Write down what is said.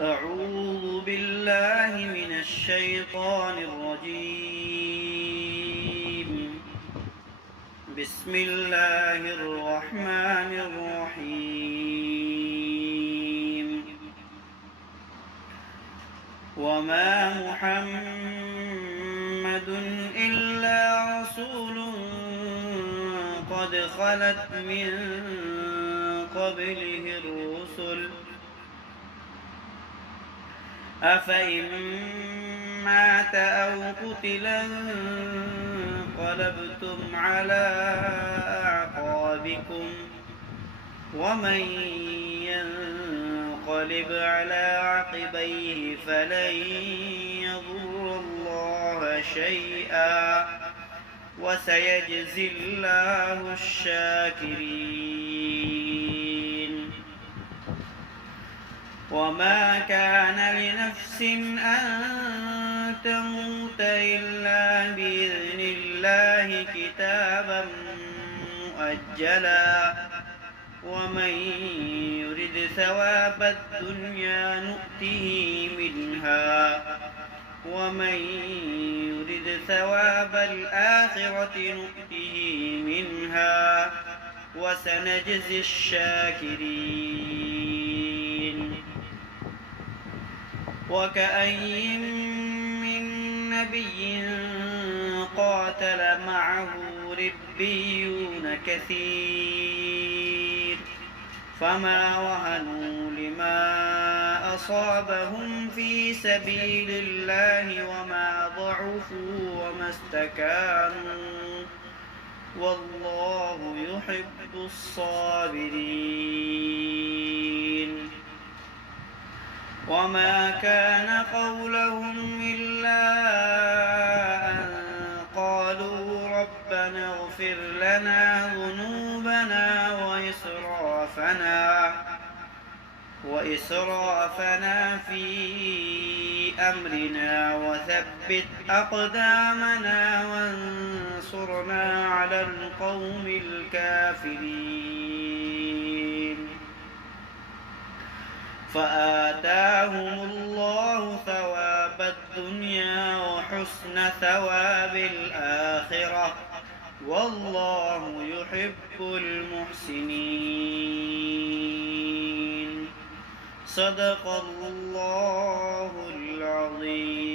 أعوذ بالله من الشيطان الرجيم. بسم الله الرحمن الرحيم. وما محمد إلا رسول قد خلت من قبله الرسل أفإن مات أو قتل انقلبتم على أعقابكم ومن ينقلب على عقبيه فلن يضر الله شيئا وسيجزي الله الشاكرين. وما كان لنفس أن تموت إلا بإذن الله كتابا مؤجلا ومن يرد ثواب الدنيا نؤته منها ومن يرد ثواب الآخرة نؤته منها وسنجزي الشاكرين. وكأين من نبي قاتل معه ربيون كثير فما وهنوا لما أصابهم في سبيل الله وما ضعفوا وما استكانوا والله يحب الصابرين. وما كان قولهم إلا أن قالوا ربنا اغفر لنا ذنوبنا وإسرافنا في أمرنا وثبت أقدامنا وانصرنا على القوم الكافرين. فآتاهم الله ثواب الدنيا وحسن ثواب الآخرة والله يحب المحسنين. صدق الله العظيم.